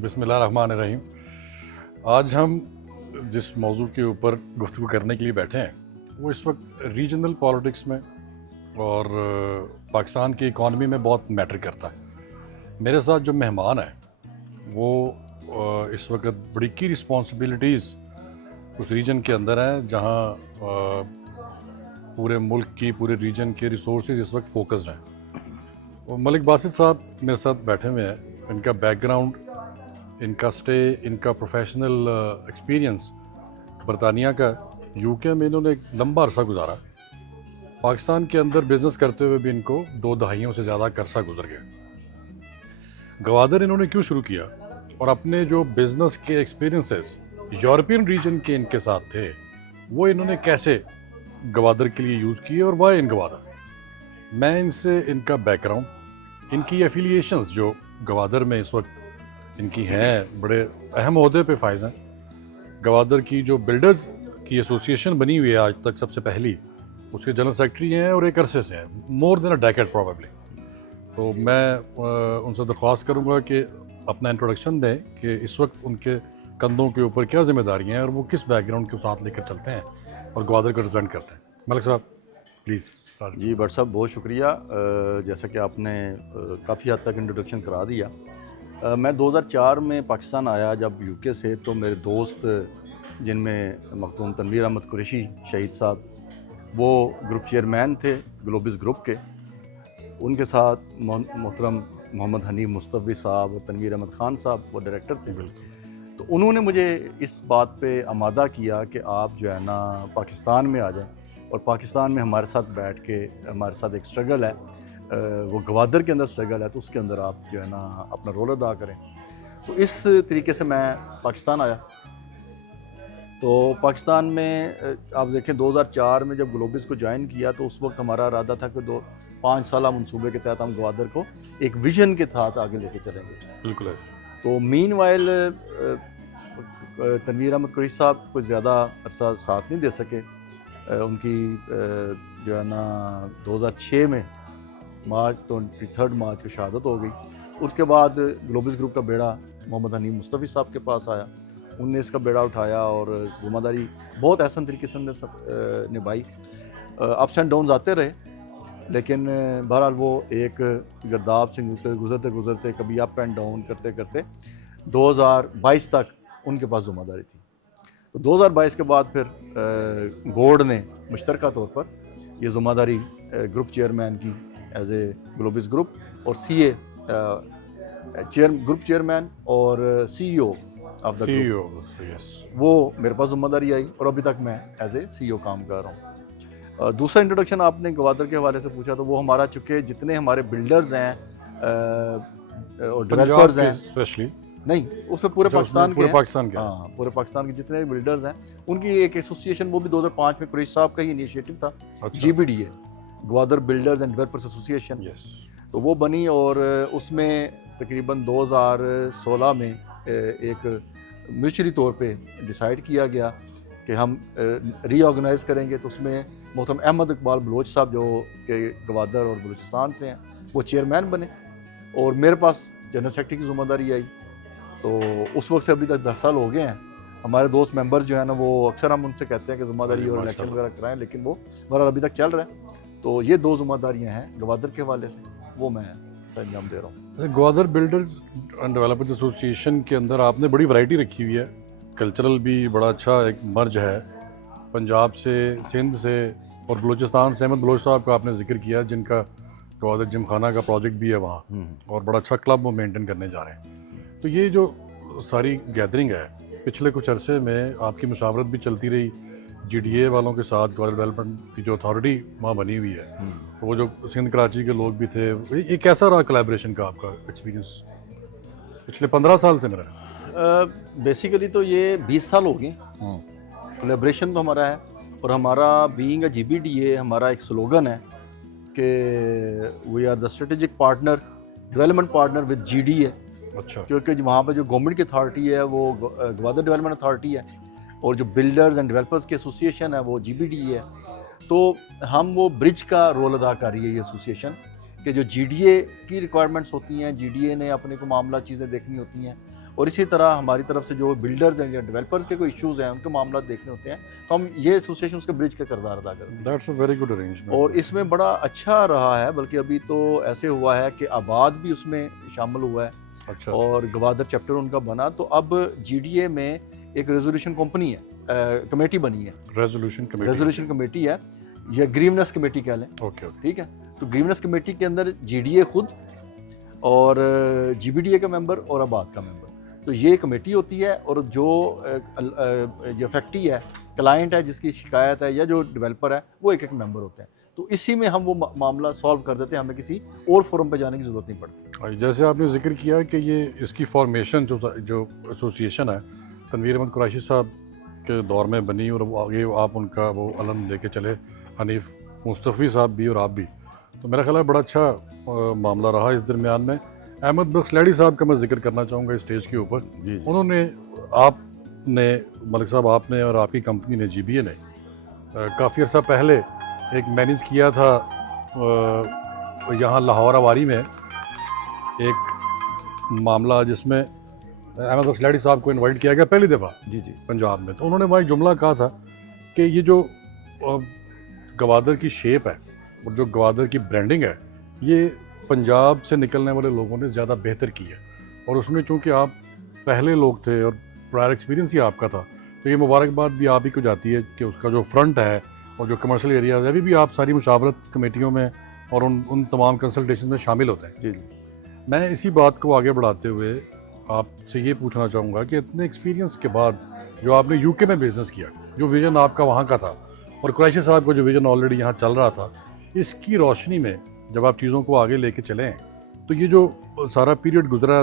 बिस्मिल्लाहिर्रहमानिर्रहीम। आज हम जिस मौजू के ऊपर गुफ्तगू करने के लिए बैठे हैं वो इस वक्त रीजनल पॉलिटिक्स में और पाकिस्तान की इकॉनमी में बहुत मैटर करता है। मेरे साथ जो मेहमान है वो इस वक्त बड़ी की रिस्पॉन्सिबिलिटीज़ उस रीजन के अंदर हैं जहां पूरे मुल्क की पूरे रीजन के रिसोर्सेज इस वक्त फोकस्ड हैं। और मलिक बासित साहब मेरे साथ बैठे हुए हैं। इनका बैकग्राउंड, इनका स्टे, इनका प्रोफेशनल एक्सपीरियंस बरतानिया का, यूके में इन्होंने एक लंबा अरसा गुजारा। पाकिस्तान के अंदर बिज़नेस करते हुए भी इनको 2 दहाइयों से ज़्यादा का अरसा गुजर गया। गवादर इन्होंने क्यों शुरू किया और अपने जो बिज़नेस के एक्सपीरियंसेस यूरोपियन रीजन के इनके साथ थे वो इन्होंने कैसे गवादर के लिए यूज़ किए और वाई इन गवादर। मैं इनसे इनका बैकग्राउंड, इनकी एफिलिएशंस जो गवादर में इस वक्त इनकी हैं, बड़े अहम ओहदे पे फायज हैं। गवादर की जो बिल्डर्स की एसोसिएशन बनी हुई है आज तक सबसे पहली, उसके जनरल सेक्रेटरी हैं और एक अरसे से हैं, more than a decade probably. तो मैं उनसे दरख्वास्त करूँगा कि अपना इंट्रोडक्शन दें कि इस वक्त उनके कंधों के ऊपर क्या जिम्मेदारियाँ हैं और वो किस बैकग्राउंड के साथ लेकर चलते हैं और गवादर को रिप्रेजेंट करते हैं। मलिक साहब प्लीज़। जी भट्ट साहब, बहुत शुक्रिया। जैसा कि आपने काफ़ी हद तक इंट्रोडक्शन करा दिया। मैं 2004 में पाकिस्तान आया जब यूके से, तो मेरे दोस्त जिनमें मखदूम तनवीर अहमद कुरैशी शहीद साहब, वो ग्रुप चेयरमैन थे ग्लोबिस ग्रुप के। उनके साथ मोहतरम मोहम्मद हनीफ मुस्तफ़ी साहब और तनवीर अहमद ख़ान साहब वो डायरेक्टर थे। तो उन्होंने मुझे इस बात पे आमादा किया कि आप जो है ना पाकिस्तान में आ जाएं और पाकिस्तान में हमारे साथ बैठ के, हमारे साथ एक स्ट्रगल है, वो गवादर के अंदर स्ट्रगल है, तो उसके अंदर आप जो है ना अपना रोल अदा करें। तो इस तरीके से मैं पाकिस्तान आया। तो पाकिस्तान में आप देखें 2004 में जब ग्लोबिस को ज्वाइन किया तो उस वक्त हमारा इरादा था कि 5 साला मनसूबे के तहत हम गवादर को एक विजन के साथ आगे लेके चलेंगे। बिल्कुल है। तो मीनवाइल तनवीर अहमद कुरैशी साहब कुछ ज़्यादा अरसा साथ नहीं दे सके। उनकी जो है ना 2006 में मार्च 23 मार्च को शहादत हो गई। उसके बाद ग्लोबिस ग्रुप का बेड़ा मोहम्मद हनीफ मुस्तफ़ी साहब के पास आया। उनने इसका बेड़ा उठाया और ज़िम्मेदारी बहुत एहसन तरीके से निभाई। अप्स एंड डाउन्स आते रहे, लेकिन बहरहाल वो एक गर्दाब से गुजरते गुजरते कभी अप एंड डाउन करते करते 2022 तक उनके पास ज़िम्मेदारी थी। तो 2022 के बाद फिर बोर्ड ने मुश्तरका तौर पर ये ज़िम्मेदारी ग्रुप चेयरमैन की एज ए ग्लोबिस ग्रुप और CA ग्रुप चेयरमैन और CEO ऑफ द ग्रुप, वो मेरे पास ज़िम्मेदारी आई और अभी तक मैं एज ए CEO काम कर रहा हूँ। दूसरा इंट्रोडक्शन आपने गवादर के हवाले से पूछा, तो वो हमारा चूँकि जितने हमारे बिल्डर्स हैं और डेवलपर्स हैं, स्पेशली नहीं उसमें पूरे पाकिस्तान के, हाँ पूरे पाकिस्तान के जितने बिल्डर्स हैं उनकी एक एसोसिएशन, वो भी 2005 में कुरैशी साहब का ही इनिशिएटिव था। GBDA, Gwadar builders and developers association. तो वो बनी और उसमें तकरीबन 2016 में एक म्यूचुअली तौर पे डिसाइड किया गया कि हम रीऑर्गेनाइज़ करेंगे। तो उसमें मोहतरम अहमद इकबाल बलोच साहब जो के गवादर और बलूचिस्तान से हैं, वो चेयरमैन बने और मेरे पास जनरल सेक्रेटरी की ज़िम्मेदारी आई। तो उस वक्त से अभी तक 10 साल हो गए हैं। हमारे दोस्त मेंबर्स जो है ना, वो अक्सर हम उनसे कहते हैं कि ज़िम्मेदारी और इलेक्शन वगैरह कराएं, लेकिन वो बहरहाल अभी तक चल रहा है। तो ये 2 ज़िम्मेदारियाँ हैं गवादर के हवाले से, वो मैं अंजाम दे रहा हूँ। Gwadar builders and developers association के अंदर आपने बड़ी वैरायटी रखी हुई है। कल्चरल भी बड़ा अच्छा एक मर्ज है, पंजाब से, सिंध से और बलूचिस्तान से। अहमद बलोच साहब का आपने जिक्र किया, जिनका गवादर जिमखाना का प्रोजेक्ट भी है वहाँ और बड़ा अच्छा क्लब वो मेंटेन करने जा रहे हैं। तो ये जो सारी गैदरिंग है, पिछले कुछ अरसे में आपकी मुशावरत भी चलती रही GDA वालों के साथ, गवादर डेवलपमेंट की जो अथॉरिटी वहाँ बनी हुई है, तो वो जो सिंध कराची के लोग भी थे। ये कैसा रहा कोलैबोरेशन का आपका एक्सपीरियंस पिछले 15 साल से मेरा? बेसिकली तो ये 20 साल हो गए कोलैबोरेशन तो हमारा है। और हमारा बीइंग अ GBDA हमारा एक स्लोगन है कि we are the strategic partner, development partner with GDA। अच्छा। क्योंकि वहाँ पर जो गवर्नमेंट की अथॉरिटी है वो गवादर डेवलपमेंट अथॉरिटी है और जो बिल्डर्स एंड डेवलपर्स की एसोसिएशन है वो GBDA है। तो हम वो ब्रिज का रोल अदा कर रही है ये एसोसिएशन कि जो GDA की रिक्वायरमेंट्स होती हैं, GDA ने अपने को मामला चीज़ें देखनी होती हैं, और इसी तरह हमारी तरफ से जो बिल्डर्स हैं या डेवलपर्स के कोई इश्यूज़ हैं उनके मामला देखने होते हैं, तो हम ये एसोसिएशन उसके ब्रिज का किरदार अदा करते हैं। That's a very good arrangement. और इसमें बड़ा अच्छा रहा है, बल्कि अभी तो ऐसे हुआ है कि आबाद भी उसमें शामिल हुआ है अच्छा, और गवादर चैप्टर उनका बना। तो अब GDA में एक रेजोल्यूशन कंपनी है, कमेटी बनी है, रेजोल्यूशन कमेटी है या ग्रीवनेस कमेटी कह लें। ओके ओके, ठीक है, तो ग्रीवनेस कमेटी के अंदर GDA खुद और GBDA का मेंबर और आबाद का मेंबर, तो ये कमेटी होती है। और जो अफेक्टी है, क्लाइंट है जिसकी शिकायत है या जो डेवलपर है, वो एक एक मेंबर होते हैं। तो इसी में हम वो मामला सॉल्व कर देते हैं, हमें किसी और फोरम पे जाने की ज़रूरत नहीं पड़ती। और जैसे आपने जिक्र किया कि ये इसकी फॉर्मेशन जो एसोसिएशन है तनवीर अहमद कुरैशी साहब के दौर में बनी, और वो आगे आप उनका वो अलम लेके चले, हनीफ मुस्तफ़ी साहब भी और आप भी, तो मेरा ख्याल है बड़ा अच्छा मामला रहा इस दरमियान में। अहमद बख्शलैडी साहब का मैं जिक्र करना चाहूँगा इस स्टेज के ऊपर। जी उन्होंने, आपने मलिक साहब, आपने और आपकी कंपनी ने GBA ने काफ़ी अर्सा पहले एक मैनेज किया था यहाँ लाहौर आवारी में एक मामला, जिसमें अहमद बख्शलैडी साहब को इनवाइट किया गया पहली दफ़ा जी पंजाब में। तो उन्होंने वहाँ एक जुमला कहा था कि ये जो गवादर की शेप है और जो गवादर की ब्रांडिंग है, ये पंजाब से निकलने वाले लोगों ने ज़्यादा बेहतर की है। और उसमें चूँकि आप पहले लोग थे और प्रायर एक्सपीरियंस ही आपका था, तो ये मुबारकबाद भी आप ही को जाती है कि उसका जो फ्रंट है और जो कमर्शियल एरियाज है, अभी भी आप सारी मुशावरत कमेटियों में और उन तमाम कंसल्टेशन में शामिल होते हैं। जी। मैं इसी बात को आगे बढ़ाते हुए आपसे ये पूछना चाहूँगा कि इतने एक्सपीरियंस के बाद जो आपने UK में बिज़नेस किया, जो विज़न आपका वहाँ का था, और कुरैशी साहब का जो विज़न ऑलरेडी यहाँ चल रहा था, इसकी रोशनी में जब आप चीज़ों को आगे लेके चलें, तो ये जो सारा पीरियड गुजरा